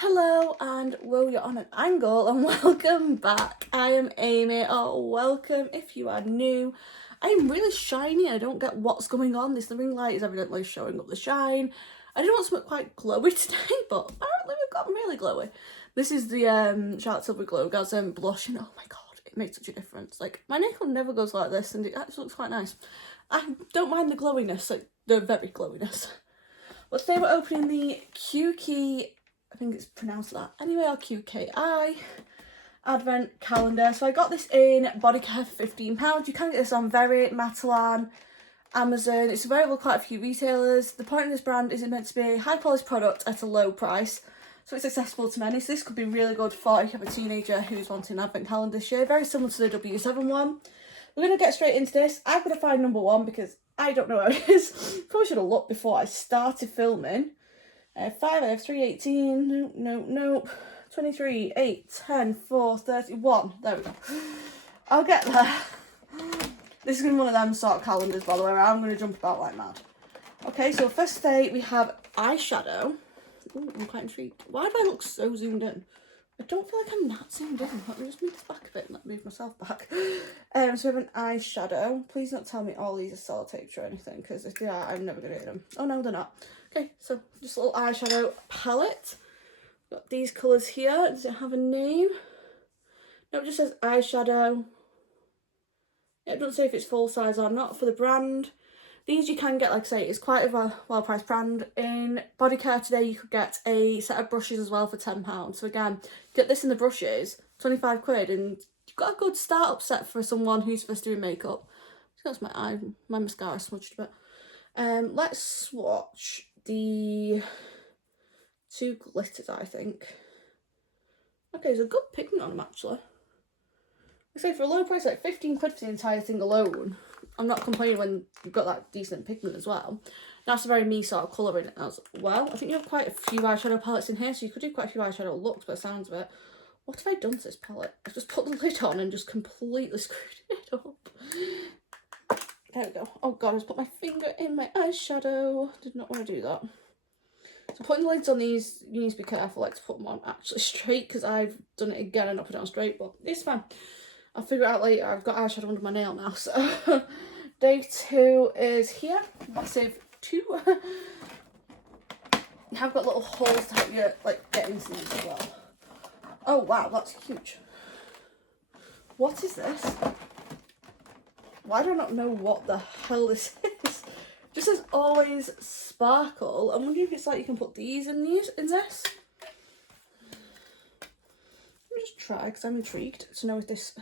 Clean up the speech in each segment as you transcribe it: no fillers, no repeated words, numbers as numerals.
Hello and whoa, you're on an angle and welcome back. I am Amy, or welcome if you are new. I am really shiny. I don't get what's going on. This ring light is evidently showing up the shine. I didn't want something quite glowy today, but apparently we've gotten really glowy. This is the Charlotte Tilbury Glow Gas blush, and oh my god, it makes such a difference. Like, my nail never goes like this, and it actually looks quite nice. I don't mind the glowiness, like the very glowiness. But today we're opening the QK, I think it's pronounced that. Anyway, our QKI advent calendar. So I got this in bodycare for £15. You can get this on Very, Matalan, Amazon. It's available at quite a few retailers. The point of this brand is it meant to be a high quality product at a low price. So it's accessible to many. So this could be really good for if you have a teenager who's wanting an advent calendar this year. Very similar to the W7 one. We're going to get straight into this. I've got to find number one because I don't know where it is. Probably should have looked before I started filming. 5, 3, 18, nope, 23, 8, 10, 4, 31. There we go. I'll get there. This is going to be one of them sort of calendars, by the way, where I'm going to jump about like mad. Okay, so first today we have eyeshadow. Ooh, I'm quite intrigued. Why do I look so zoomed in? I don't feel like I'm that zoomed in. Let me just move this back a bit and move myself back. So we have an eyeshadow. Please don't tell me all these are sellotaped or anything, because if they are, I'm never going to get them. Oh no, they're not. Okay, so just a little eyeshadow palette. Got these colours here. Does it have a name? No, it just says eyeshadow. Yeah, it doesn't say if it's full size or not for the brand. These you can get, like I say, it's quite a well-priced brand. In bodycare today, you could get a set of brushes as well for £10. So again, get this in the brushes, 25 quid, and you've got a good start-up set for someone who's first doing makeup. So that's my mascara smudged a bit. Let's swatch the two glitters, I think. Okay, there's a good pigment on them, actually. I say for a low price, like 15 quid for the entire thing alone. I'm not complaining when you've got that decent pigment as well. That's a very me sort of colour in it as well. I think you have quite a few eyeshadow palettes in here, so you could do quite a few eyeshadow looks by the sounds of it. What have I done to this palette? I've just put the lid on and just completely screwed it up. There we go. Oh god, I just put my finger in my eyeshadow. Did not want to do that. So putting the lids on these, you need to be careful like to put them on actually straight, because I've done it again and not put it on straight, but it's fine. I'll figure it out later. I've got eyeshadow under my nail now, so day 2 is here. Massive 2. You have got little holes to help you like get into these as well. Oh wow, that's huge. What is this? Why do I not know what the hell this is? It just says always sparkle. I'm wondering if it's like you can put these in this. Let me just try, because I'm intrigued to know if this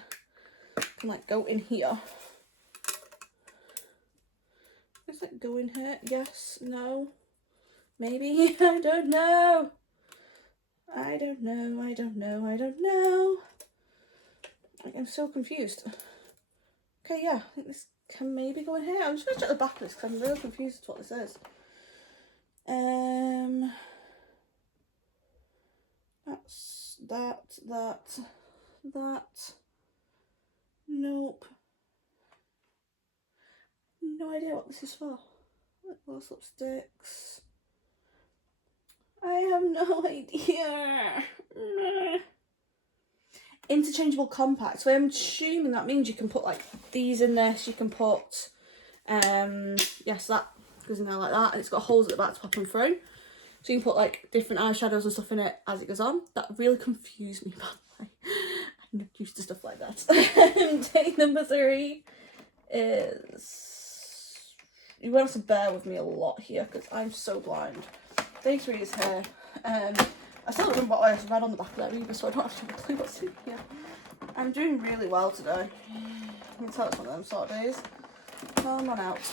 can like go in here. Does it go in here? Yes, no, maybe. I don't know. I don't know. I'm so confused. Okay, yeah, I think this can maybe go in here. I'm just going to check the back of this because I'm really confused as to what this is. That's that. Nope. No idea what this is for. Lip gloss, lipsticks. I have no idea. Interchangeable compact. So I'm assuming that means you can put like these in this. You can put, yes, that goes in there like that, and it's got holes at the back to pop them through. So you can put like different eyeshadows and stuff in it as it goes on. That really confused me, by the way. I'm not used to stuff like that. Day number 3 is... You're going to have to bear with me a lot here because I'm so blind. Day 3 is here. I still don't know what I read on the back of that either, so I don't actually have a clue what's in here. I'm doing really well today. You can tell it's one of them sort of days. Come on out. It's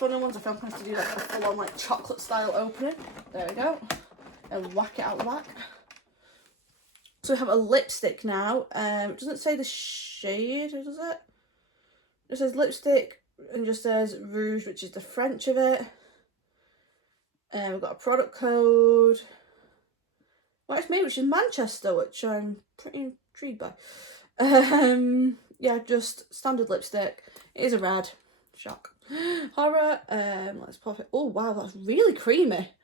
one of the ones I found plans to do like a full on like chocolate style opening. There we go. And whack it out the back. So we have a lipstick now. It doesn't say the shade, does it? It says lipstick and just says Rouge, which is the French of it. We've got a product code. Well, it's made, which is Manchester, which I'm pretty intrigued by. Yeah, just standard lipstick. It is a red. Shock. Horror. Let's pop it. Oh wow, that's really creamy.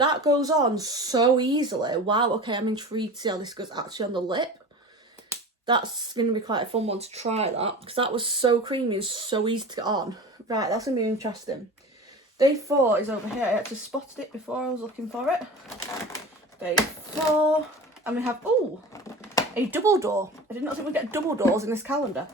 that goes on so easily. Wow, okay, I'm intrigued to see how this goes actually on the lip. That's going to be quite a fun one to try that, because that was so creamy and so easy to get on. Right, that's going to be interesting. Day 4 is over here. I actually spotted it before I was looking for it. Day 4, and we have, oh, a double door. I did not think we'd get double doors in this calendar.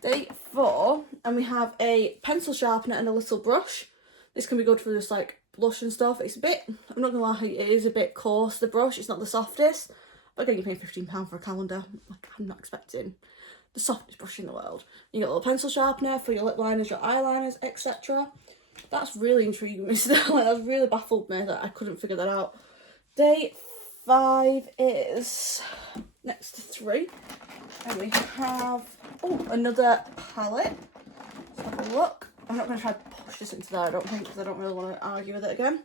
Day 4, and we have a pencil sharpener and a little brush. This can be good for just like blush and stuff. It's a bit, I'm not gonna lie, it is a bit coarse, the brush. It's not the softest. But again, you're paying £15 for a calendar. Like, I'm not expecting the softest brush in the world. You get a little pencil sharpener for your lip liners, your eyeliners, etc. That's really intriguing me still. Like, that's really baffled me that I couldn't figure that out. Day 5 is next to 3. And we have, oh, another palette. Let's have a look. I'm not going to try to push this into there, I don't think, because I don't really want to argue with it again.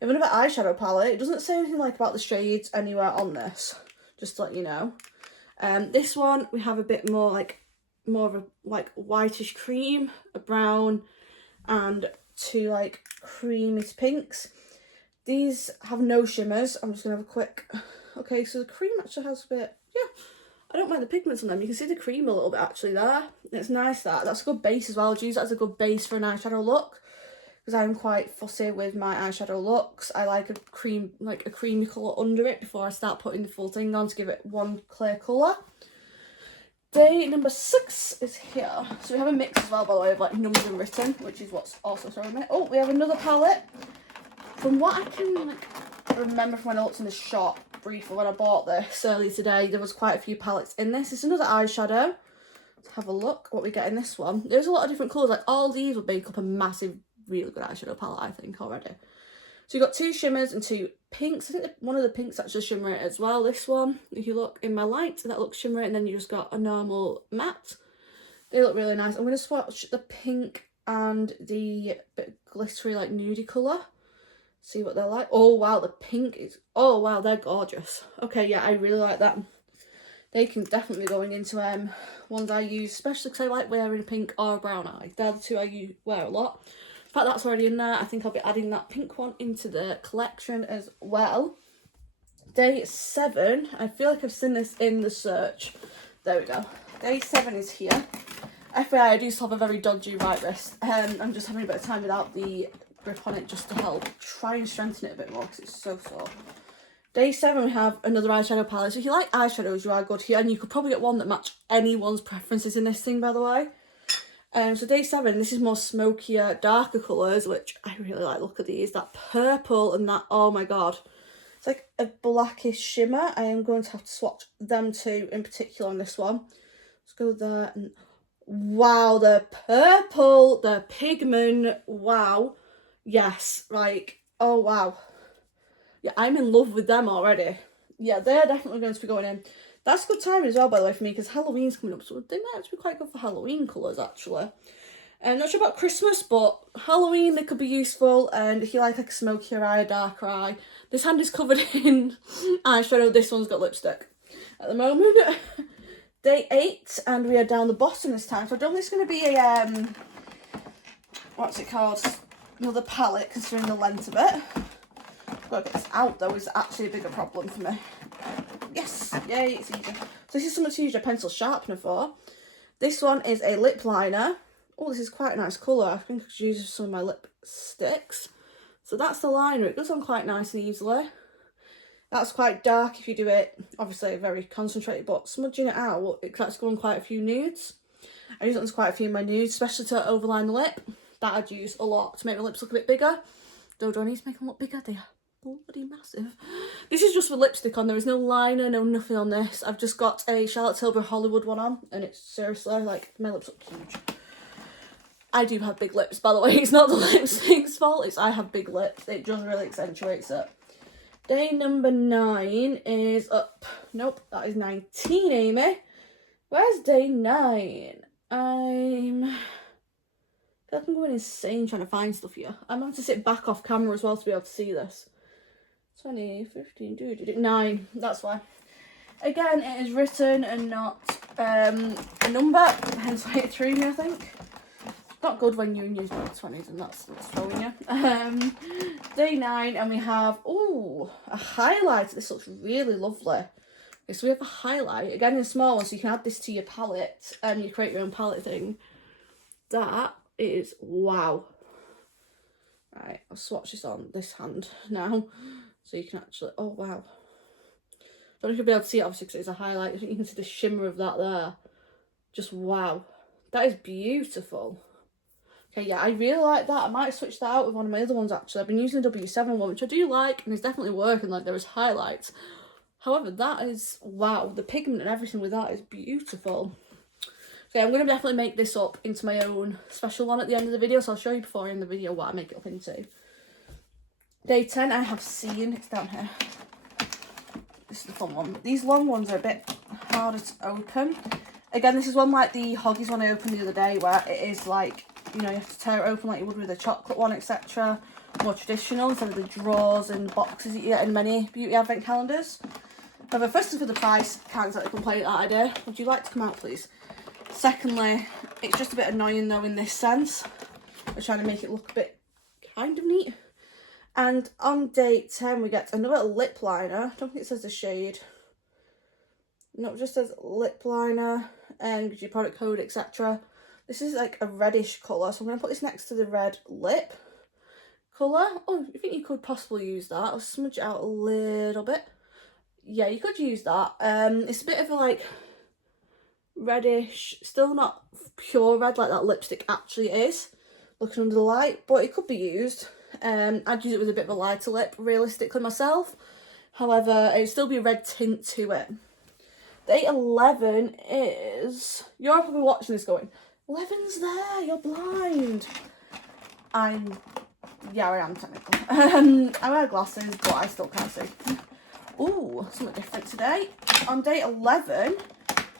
We have another eyeshadow palette. It doesn't say anything like about the shades anywhere on this, just to let you know. This one, we have a bit more of a like whitish cream, a brown, and 2 like creamy pinks. These have no shimmers. I'm just going to have a quick, okay, so the cream actually has a bit, yeah, I don't mind the pigments on them. You can see the cream a little bit actually there. It's nice that. That's a good base as well. I'd use that as a good base for an eyeshadow look, because I'm quite fussy with my eyeshadow looks. I like a cream, like a creamy colour under it before I start putting the full thing on to give it one clear colour. Day number 6 is here. So we have a mix as well, by the way, of like numbers and written, which is what's also throwing me. Oh, we have another palette. From what I can like remember from when I looked in the shop briefly when I bought this earlier today, there was quite a few palettes in this. It's another eyeshadow. Let's have a look what we get in this one. There's a lot of different colours. Like all these would make up a massive, really good eyeshadow palette, I think, already. So you've got 2 shimmers and 2 pinks. I think one of the pinks actually shimmer as well. This one, if you look in my light, that looks shimmery, and then you just got a normal matte. They look really nice. I'm going to swatch the pink and the bit glittery, like nudie colour. See what they're like. Oh wow, the pink is, oh wow, they're gorgeous. Okay, yeah, I really like that. They can definitely be going into ones I use, especially because I like wearing a pink or a brown eye. They're the 2 I wear a lot. In fact, that's already in there. I think I'll be adding that pink one into the collection as well. Day 7, I feel like I've seen this in the search. There we go. Day 7 is here. FYI, I do still have a very dodgy right wrist. I'm just having a bit of time without the grip on it just to help try and strengthen it a bit more because it's so sore. Day 7, we have another eyeshadow palette. So if you like eyeshadows, you are good here, and you could probably get one that match anyone's preferences in this thing, by the way. So day 7, this is more smokier, darker colours, which I really like. Look at these, that purple and that, oh my god. It's like a blackish shimmer. I am going to have to swatch them 2 in particular on this one. Let's go there and wow, the purple, the pigment, wow. Yes, like, oh wow. Yeah, I'm in love with them already. Yeah, they're definitely going to be going in. That's good timing as well, by the way, for me, because Halloween's coming up, so they might actually be quite good for Halloween colours, actually. I'm not sure about Christmas, but Halloween, they could be useful, and if you like a smokier eye, darker eye, this hand is covered in eyeshadow, this one's got lipstick at the moment. Day 8, and we are down the bottom this time, so I don't think it's going to be a, what's it called, another palette, considering the length of it. Got to get this out though is actually a bigger problem for me. Yes, yay, it's easy. So this is something to use your pencil sharpener for. This one is a lip liner. Oh, this is quite a nice colour. I think I could use some of my lipsticks. So that's the liner. It goes on quite nice and easily. That's quite dark if you do it, obviously very concentrated, but smudging it out, it can actually go on quite a few nudes. I use it on quite a few of my nudes, especially to overline the lip. That I'd use a lot to make my lips look a bit bigger. Though do I need to make them look bigger? They are bloody massive. This is just with lipstick on. There is no liner, no nothing on this. I've just got a Charlotte Tilbury Hollywood one on, and it's seriously like my lips look huge. I do have big lips, by the way. It's not the lipstick's fault. It's I have big lips. It just really accentuates it. Day number 9 is up. Nope, that is 19, Amy. Where's day 9? I'm going insane trying to find stuff here. I'm going to have to sit back off camera as well to be able to see this. 20, 15, 9, that's why. Again, it is written and not a number, hence why it threw me, I think. not good when you're in your 20s and that's throwing you. Day 9, and we have, ooh, a highlighter. This looks really lovely. Okay, so we have a highlight, again in small ones, so you can add this to your palette and you create your own palette thing. That is, wow. Right, I'll swatch this on this hand now, so you can actually, oh wow. I don't know if you'll be able to see it, obviously, because it's a highlight. I think you can see the shimmer of that there. Just wow. That is beautiful. Okay, yeah, I really like that. I might switch that out with one of my other ones, actually. I've been using the W7 one, which I do like, and it's definitely working. Like, there is highlights. However, that is, wow. The pigment and everything with that is beautiful. Okay, I'm going to definitely make this up into my own special one at the end of the video, so I'll show you before I end the video what I make it up into. Day 10, I have seen, it's down here. This is the fun one. These long ones are a bit harder to open. Again, this is one like the Hoggies one I opened the other day, where it is like, you know, you have to tear it open like you would with a chocolate one, etc. More traditional, instead of the drawers and boxes that you get in many beauty advent calendars. However, firstly, for the price, can't exactly complain at that idea. Would you like to come out, please? Secondly, it's just a bit annoying though in this sense. We're trying to make it look a bit kind of neat. And on day 10, we get another lip liner. I don't think it says the shade. No, it just says lip liner and gives you product code, etc. This is like a reddish colour, so I'm going to put this next to the red lip colour. Oh, I think you could possibly use that. I'll smudge it out a little bit. Yeah, you could use that. It's a bit of a like reddish, still not pure red like that lipstick actually is, looking under the light, but it could be used. I'd use it with a bit of a lighter lip, realistically, myself. However, it'd still be a red tint to it. Day 11 is... You're probably watching this going, 11's there, you're blind. Yeah, I am technically. I wear glasses, but I still can't see. Ooh, something different today. On day 11,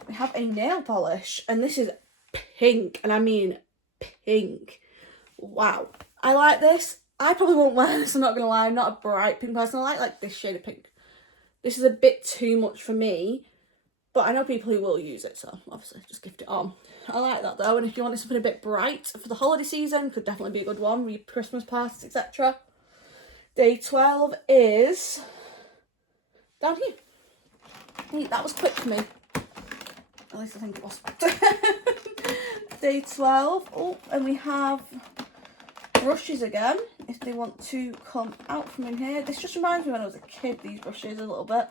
we have a nail polish, and this is pink, and I mean pink. Wow. I like this. I probably won't wear this, I'm not going to lie. I'm not a bright pink person. I like this shade of pink. This is a bit too much for me, but I know people who will use it, so obviously just gift it on. I like that though, and if you wanted something a bit bright for the holiday season, could definitely be a good one with your Christmas parties, etc. Day 12 is down here. Wait, that was quick for me. At least I think it was. Day 12. Oh, and we have brushes again, if they want to come out from in here. This just reminds me when I was a kid, these brushes a little bit.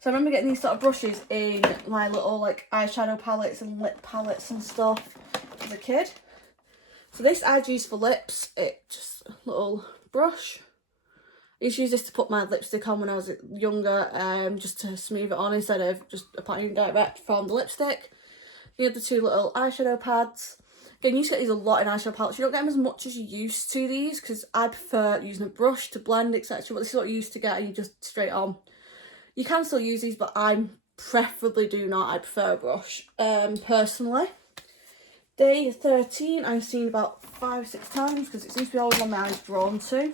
So I remember getting these sort of brushes in my little like eyeshadow palettes and lip palettes and stuff as a kid. So this I'd use for lips. It's just a little brush. I used to use this to put my lipstick on when I was younger, just to smooth it on instead of just applying direct from the lipstick. You have the two little eyeshadow pads. Again, you used to get these a lot in eyeshadow palettes. You don't get them as much as you used to these, because I prefer using a brush to blend, etc. But this is what you used to get, and you just straight on. You can still use these, but I preferably do not. I prefer a brush, personally. Day 13, I've seen about 5 or 6 times, because it seems to be always one my eyes drawn to.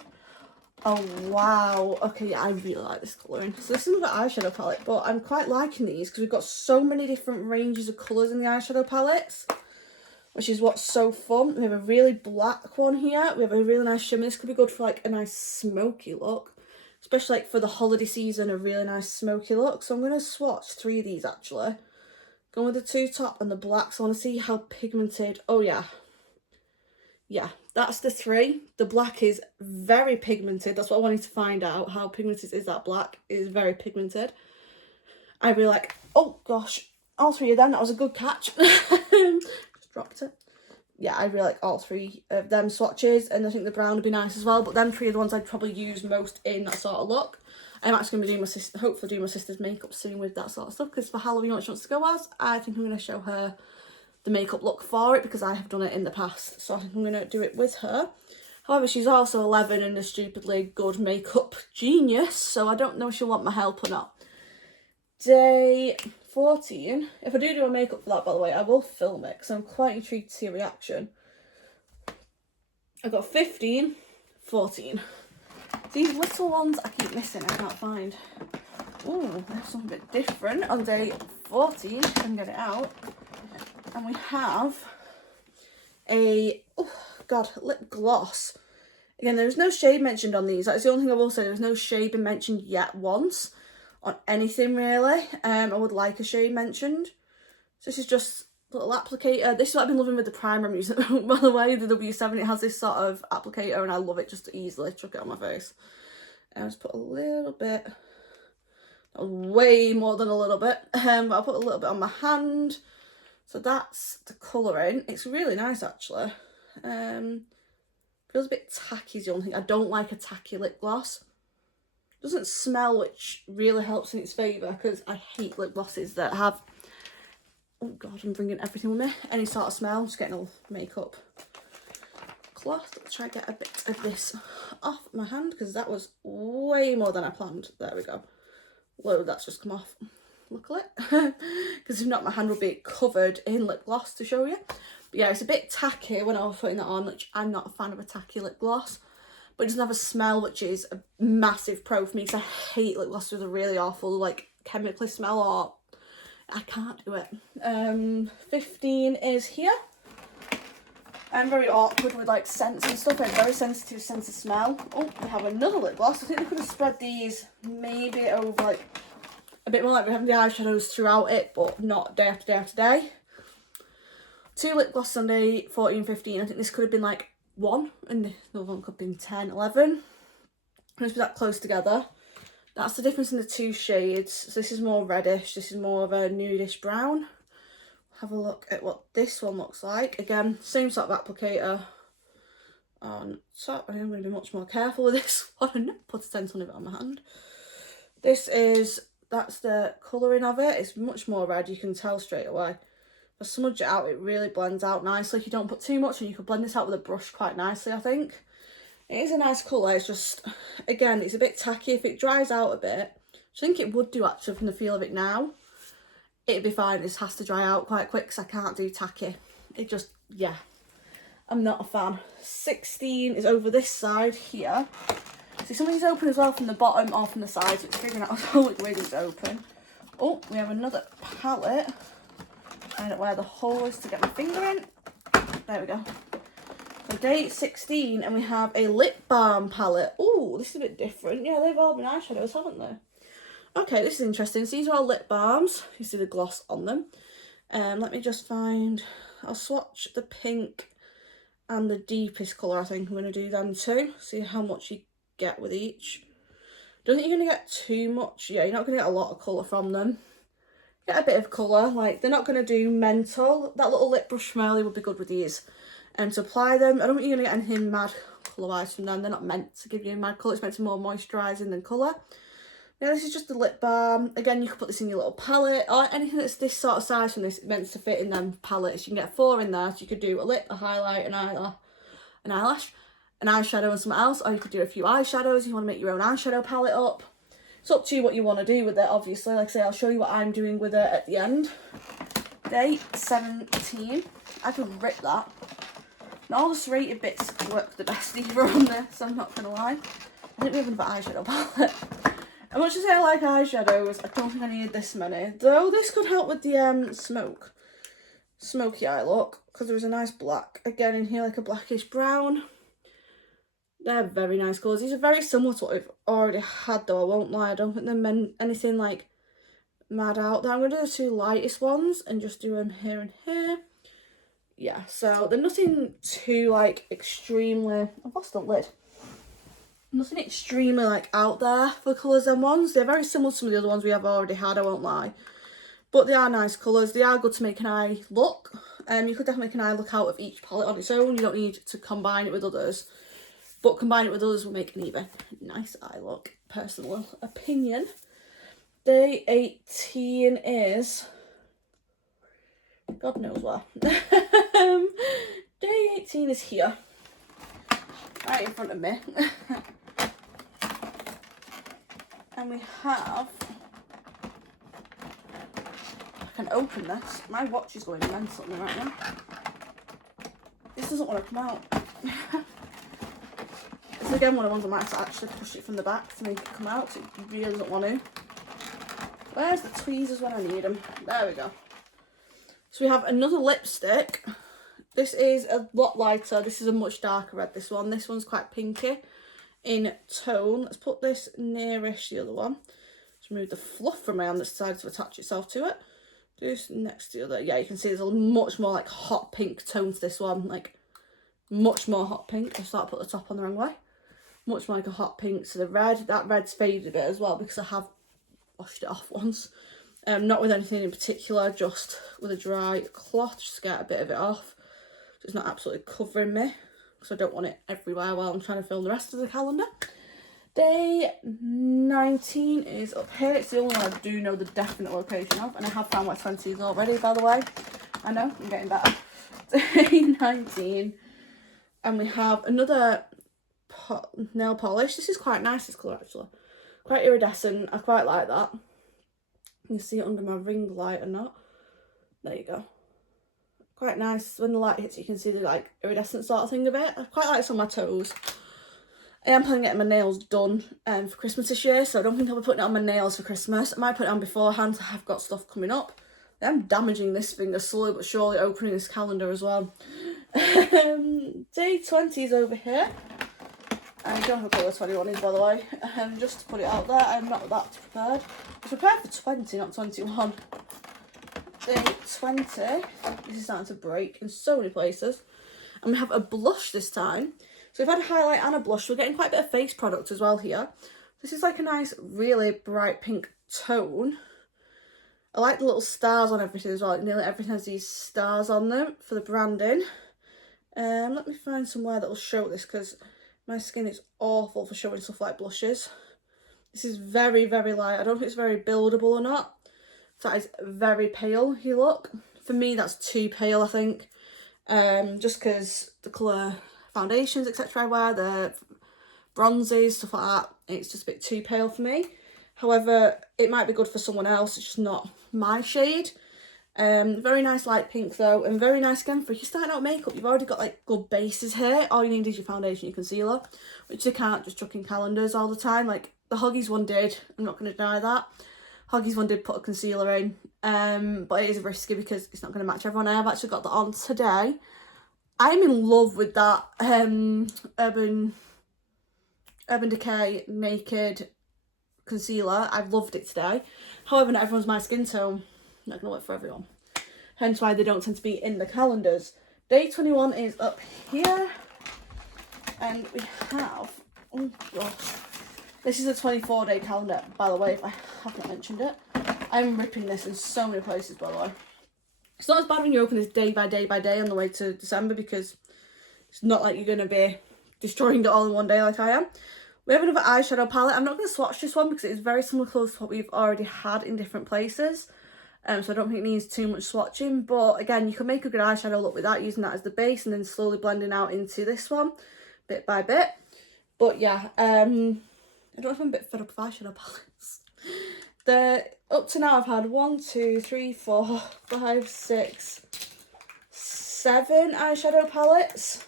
Oh, wow. Okay, yeah, I really like this colouring. So this is another eyeshadow palette, but I'm quite liking these, because we've got so many different ranges of colours in the eyeshadow palettes, which is what's so fun. We have a really black one here. We have a really nice shimmer. This could be good for like a nice smoky look. Especially like for the holiday season, a really nice smoky look. So I'm going to swatch 3 of these actually. Going with the 2 top and the black. So I want to see how pigmented. Oh yeah. Yeah, that's the 3. The black is very pigmented. That's what I wanted to find out. How pigmented is that black? It is very pigmented. I really like, oh gosh, all 3 of them. That was a good catch. Just dropped it. Yeah, I really like all 3 of them swatches, and I think the brown would be nice as well, but them 3 are the ones I'd probably use most in that sort of look. I'm actually going to be doing my sister, hopefully doing my sister's makeup soon with that sort of stuff, because for Halloween, what she wants to go as, I think I'm going to show her the makeup look for it, because I have done it in the past, so I think I'm going to do it with her. However, she's also 11 and a stupidly good makeup genius, so I don't know if she'll want my help or not. Day 14, if I do a makeup for that, by the way, I will film it, because I'm quite intrigued to see a reaction. I've got 15, 14. These little ones I keep missing, I can't find. Ooh, there's something a bit different on day 14, if I can get it out. And we have a, oh god, lip gloss. Again, there's no shade mentioned on these. That's the only thing I will say. There's no shade been mentioned yet once on anything really. I would like a shade mentioned. So this is just a little applicator. This is what I've been loving with the primer I'm using. By the way, the W7, it has this sort of applicator and I love it just to easily chuck it on my face. And I just put a little bit, that was way more than a little bit, but I'll put a little bit on my hand. So that's the colouring. It's really nice actually. Feels a bit tacky is the only thing. I don't like a tacky lip gloss. Doesn't smell, which really helps in its favour because I hate lip glosses that have, oh god, I'm bringing everything with me, any sort of smell. I'm just getting all makeup cloth. Let's try and get a bit of this off my hand because that was way more than I planned. There we go. Whoa, that's just come off. Luckily, because if not, my hand would be covered in lip gloss to show you. But yeah, it's a bit tacky when I was putting that on, which I'm not a fan of a tacky lip gloss. But it doesn't have a smell, which is a massive pro for me because I hate lip glosses with a really awful, like, chemically smell, or I can't do it. 15 is here. I'm very awkward with, like, scents and stuff. I'm very sensitive sense of smell. Oh, we have another lip gloss. I think we could have spread these maybe over, like, a bit more like we have the eyeshadows throughout it, but not day after day after day. 2 lip glosses on day 14, 15. I think this could have been like 1, and the other one could have been 10, 11. Must be that close together. That's the difference in the 2 shades. So this is more reddish, this is more of a nudish brown. Have a look at what this one looks like. Again, same sort of applicator on top. I think I'm going to be much more careful with this one and not put a scent on it on my hand. This is, that's the colouring of it. It's much more red, you can tell straight away. If I smudge it out, it really blends out nicely. If you don't put too much, and you can blend this out with a brush quite nicely, I think. It is a nice colour, it's just, again, it's a bit tacky. If it dries out a bit, which I think it would do actually from the feel of it now, it'd be fine. This has to dry out quite quick because I can't do tacky. It just, yeah, I'm not a fan. 16 is over this side here. See, some of these open as well from the bottom or from the sides, so it's figuring out which way these open. Oh, we have another palette. Find out where the hole is to get my finger in. There we go. So day 16, and we have a lip balm palette. Oh, this is a bit different. Yeah, they've all been eyeshadows, haven't they? Okay, this is interesting. So these are all lip balms. You see the gloss on them. Let me just find, I'll swatch the pink and the deepest colour. I think I'm going to do them too. See how much you get with each. Don't think you're going to get too much. Yeah, you're not going to get a lot of colour from them. Get a bit of colour. Like, they're not going to do mental. That little lip brush Schmerly would be good with these. And to apply them, I don't think you're going to get anything mad colour-wise from them. They're not meant to give you mad colour. It's meant to be more moisturising than colour. Yeah, this is just the lip balm. Again, you could put this in your little palette, or anything that's this sort of size from this is meant to fit in them palettes. You can get 4 in there, so you could do a lip, a highlight, an eyelash, an eyeshadow and something else, or you could do a few eyeshadows if you want to make your own eyeshadow palette up. It's up to you what you want to do with it, obviously. Like I say, I'll show you what I'm doing with it at the end. Day 17. I could rip that. Not all the serrated bits work the best either on this, I'm not going to lie. I think we have another eyeshadow palette. As much as I like eyeshadows, I don't think I needed this many. Though this could help with the smoky eye look, because there was a nice black. Again, in here, like a blackish brown. They're very nice colours. These are very similar to what we've already had, though, I won't lie. I don't think they're meant anything, like, mad out there. I'm going to do the 2 lightest ones and just do them here and here. Yeah, so they're nothing too, like, extremely... I've lost the lid. Nothing extremely, like, out there for colours and ones. They're very similar to some of the other ones we have already had, I won't lie. But they are nice colours. They are good to make an eye look. You could definitely make an eye look out of each palette on its own. You don't need to combine it with others. But combine it with others will make an even nice eye look. Personal opinion. Day 18 is... God knows where. Day 18 is here. Right in front of me. And we have... I can open this. My watch is going mental on me right now. This doesn't want to come out. It's again one of the ones I might have to actually push it from the back to make it come out, because it really doesn't want to. Where's the tweezers when I need them? There we go. So we have another lipstick. This is a lot lighter. This is a much darker red, this one. This one's quite pinky in tone. Let's put this nearish the other one. Just remove the fluff from my hand that's decided to attach itself to it. Do this next to the other. Yeah, you can see there's a much more like hot pink tone to this one. Like much more hot pink. I start to put the top on the wrong way. Much more like a hot pink to the red. That red's faded a bit as well because I have washed it off once. Not with anything in particular, just with a dry cloth, just to get a bit of it off. So it's not absolutely covering me, because I don't want it everywhere while I'm trying to film the rest of the calendar. Day 19 is up here. It's the only one I do know the definite location of, and I have found my 20s already, by the way. I know, I'm getting better. Day 19, and we have another nail polish. This is quite nice, this colour, actually. Quite iridescent. I quite like that. You can see it under my ring light or not. There you go. Quite nice. When the light hits, you can see the like iridescent sort of thing of it. I quite like this on my toes. I am planning on getting my nails done for Christmas this year, so I don't think I'll be putting it on my nails for Christmas. I might put it on beforehand. I have got stuff coming up. I am damaging this finger slowly but surely, opening this calendar as well. Day 20 is over here. I don't have a colour 21 is, by the way. Just to put it out there, I'm not that prepared. I was prepared for 20, not 21. Day 20. This is starting to break in so many places. And we have a blush this time. So we've had a highlight and a blush. We're getting quite a bit of face product as well here. This is like a nice, really bright pink tone. I like the little stars on everything as well. Like nearly everything has these stars on them for the branding. Let me find somewhere that will show this, because my skin is awful for showing stuff like blushes. This is very, very light. I don't know if it's very buildable or not. That is very pale, you look. For me, that's too pale, I think. Just because the colour foundations, etc. I wear, the bronzes, stuff like that, it's just a bit too pale for me. However, it might be good for someone else. It's just not my shade. Very nice light pink though, and very nice again for if you're starting out makeup. You've already got like good bases here. All you need is your foundation, your concealer, which you can't just chuck in calendars all the time. Like the Huggies one did, I'm not going to deny that. Huggies one did put a concealer in, but it is risky because it's not going to match everyone. I have actually got that on today. I'm in love with that Urban Decay Naked concealer. I've loved it today. However, not everyone's my skin tone. Not going to work for everyone. Hence why they don't tend to be in the calendars. Day 21 is up here. And we have... Oh, gosh. This is a 24-day calendar, by the way, if I haven't mentioned it. I'm ripping this in so many places, by the way. It's not as bad when you open this day by day by day on the way to December, because it's not like you're going to be destroying it all in one day like I am. We have another eyeshadow palette. I'm not going to swatch this one because it is very similar colours to what we've already had in different places. So I don't think it needs too much swatching. But again, you can make a good eyeshadow look with that, using that as the base and then slowly blending out into this one, bit by bit. But yeah, I don't know if I'm a bit fed up with eyeshadow palettes. Up to now I've had 1, 2, 3, 4, 5, 6, 7 eyeshadow palettes.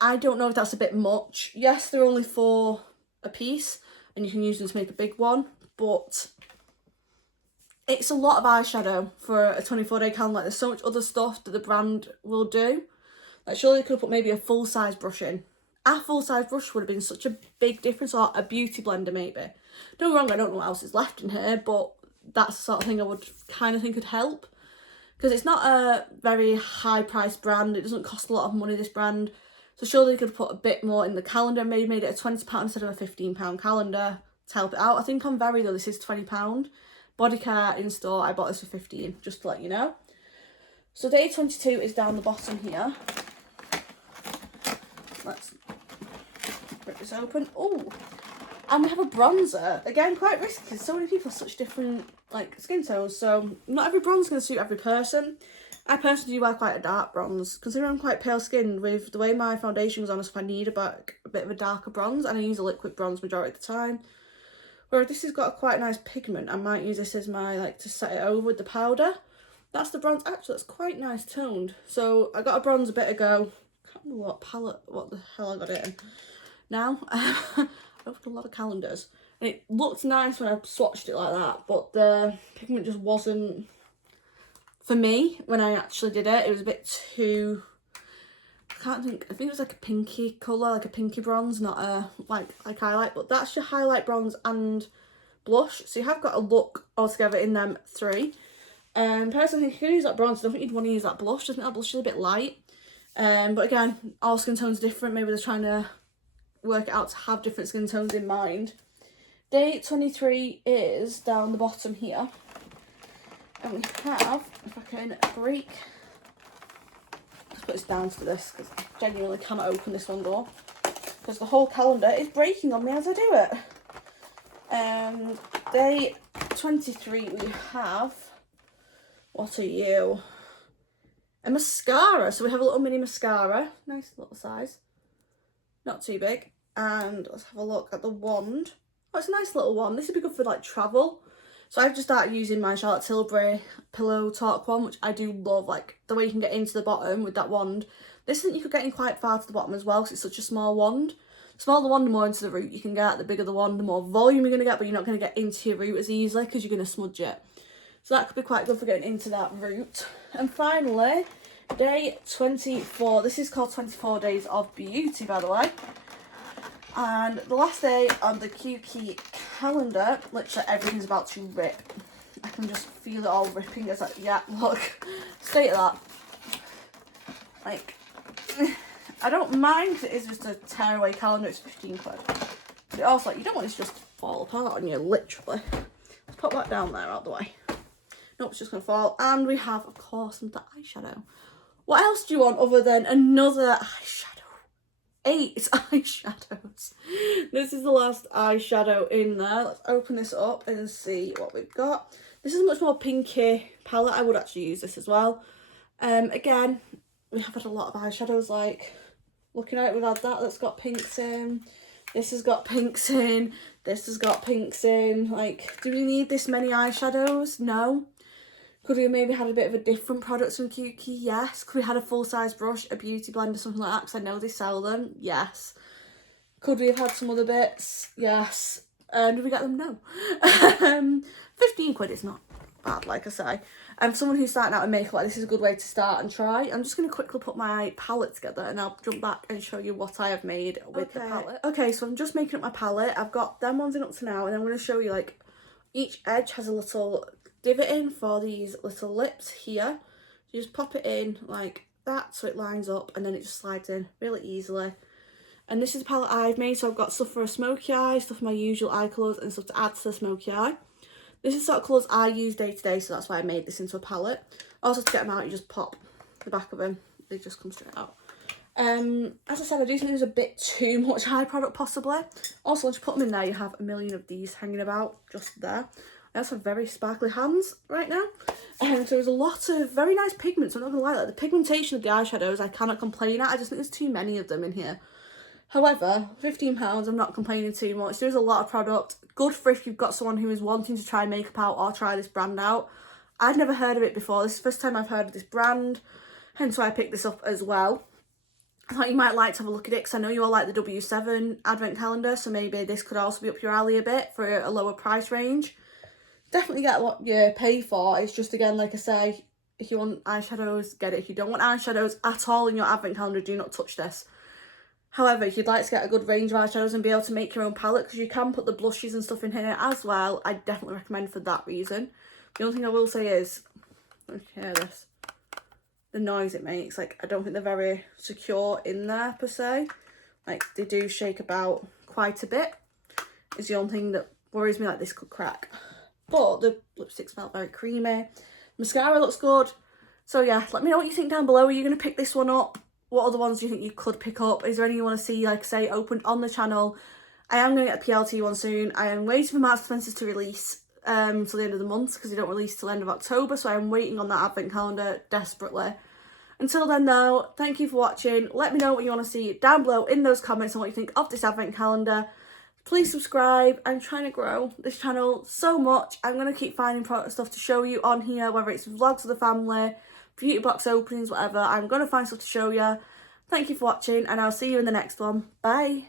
I don't know if that's a bit much. Yes, they're only 4 a piece and you can use them to make a big one, but it's a lot of eyeshadow for a 24-day calendar. Like, there's so much other stuff that the brand will do. Like, surely they could have put maybe a full-size brush in. A full-size brush would have been such a big difference, or a beauty blender maybe. Don't get me wrong, I don't know what else is left in here, but that's the sort of thing I would kind of think could help. Because it's not a very high-priced brand. It doesn't cost a lot of money, this brand. So surely they could have put a bit more in the calendar, maybe made it a £20 instead of a £15 calendar to help it out. I think on Very though, this is £20. Bodycare in store, I bought this for £15, just to let you know. So day 22 is down the bottom here. Let's rip this open. Oh, and we have a bronzer. Again, quite risky because so many people have such different like skin tones. So not every bronze is going to suit every person. I personally do wear quite a dark bronze, considering I'm quite pale skinned. With the way my foundation goes on, so if I need a bit of a darker bronze, and I use a liquid bronze majority of the time. Whereas this has got a quite nice pigment, I might use this as my, like, to set it over with the powder. That's the bronze. Actually, that's quite nice toned. So I got a bronze a bit ago. I can't remember what the hell I got it in. Now, I've opened a lot of calendars. And it looked nice when I swatched it like that, but the pigment just wasn't for me, when I actually did it, it was a bit too, I think it was like a pinky colour, like a pinky bronze, not a like highlight, but that's your highlight, bronze and blush. So you have got a look altogether in them three. Personally, I think you can use that bronze. I don't think you'd want to use that blush. I think that blush is a bit light. But again, all skin tones are different. Maybe they're trying to work it out to have different skin tones in mind. Day 23 is down the bottom here. And we have, if I can break, let's put this down to this because I genuinely cannot open this one door because the whole calendar is breaking on me as I do it. Day 23 we have, what are you? A mascara. So we have a little mini mascara, nice little size, not too big. And let's have a look at the wand. Oh, it's a nice little one. This would be good for like travel. So I've just started using my Charlotte Tilbury Pillow Talk one, which I do love, like the way you can get into the bottom with that wand. This isn't, you could get in quite far to the bottom as well because it's such a small wand. The smaller the wand, the more into the root you can get. The bigger the wand, the more volume you're going to get, but you're not going to get into your root as easily because you're going to smudge it. So that could be quite good for getting into that root. And finally, day 24. This is called 24 Days of Beauty, by the way. And the last day on the QQ calendar, literally everything's about to rip. I can just feel it all ripping. It's like, yeah, look, state of that. Like, I don't mind if it is just a tearaway calendar, it's 15 quid. But also, like, you don't want it to just fall apart on you, literally. Let's put that down there out the way. Nope, it's just going to fall. And we have, of course, some eyeshadow. What else do you want other than another eyeshadow? 8 eyeshadows. This is the last eyeshadow in there. Let's open this up and see what we've got. This is a much more pinky palette. I would actually use this as well. Again, we have had a lot of eyeshadows, like looking at it, we've had that that's got pinks in. This has got pinks in. This has got pinks in. Like, do we need this many eyeshadows? No. Could we have maybe had a bit of a different product from QQ? Yes. Could we have had a full-size brush, a beauty blender, something like that? Because I know they sell them. Yes. Could we have had some other bits? Yes. Did we get them? No. 15 quid is not bad, like I say. And for someone who's starting out in makeup, like, this is a good way to start and try. I'm just going to quickly put my palette together and I'll jump back and show you what I have made with the palette. Okay, so I'm just making up my palette. I've got them ones in up to now, and I'm going to show you, like, each edge has a little divot in for these little lips here. You just pop it in like that so it lines up, and then it just slides in really easily. And this is the palette I've made, so I've got stuff for a smoky eye, stuff for my usual eye colours, and stuff to add to the smoky eye. This is the sort of colours I use day to day, so that's why I made this into a palette. Also, to get them out, you just pop the back of them, they just come straight out. As I said, I do think there's a bit too much eye product possibly. Also, once you put them in there, you have a million of these hanging about just there. I also have very sparkly hands right now. So there's a lot of very nice pigments. I'm not going to lie, like the pigmentation of the eyeshadows I cannot complain at. I just think there's too many of them in here. However, £15, I'm not complaining too much. There's a lot of product. Good for if you've got someone who is wanting to try makeup out or try this brand out. I'd never heard of it before. This is the first time I've heard of this brand. Hence why I picked this up as well. I thought you might like to have a look at it because I know you all like the W7 advent calendar. So maybe this could also be up your alley a bit for a lower price range. Definitely get what you pay for. It's just, again, like I say, if you want eyeshadows, get it. If you don't want eyeshadows at all in your advent calendar, do not touch this. However, if you'd like to get a good range of eyeshadows and be able to make your own palette, because you can put the blushes and stuff in here as well, I definitely recommend for that reason. The only thing I will say is, don't you hear this? The noise it makes. Like, I don't think they're very secure in there per se. Like, they do shake about quite a bit. Is the only thing that worries me, like this could crack. But the lipstick smelled very creamy. Mascara looks good. So yeah, let me know what you think down below. Are you going to pick this one up? What other ones do you think you could pick up? Is there any you want to see, like I say, opened on the channel? I am going to get a PLT one soon. I am waiting for Marks & Spencer's to release till the end of the month because they don't release till the end of October. So I'm waiting on that advent calendar desperately. Until then though, thank you for watching. Let me know what you want to see down below in those comments and what you think of this advent calendar. Please subscribe. I'm trying to grow this channel so much. I'm going to keep finding product stuff to show you on here, whether it's vlogs of the family, beauty box openings, whatever. I'm going to find stuff to show you. Thank you for watching, and I'll see you in the next one. Bye.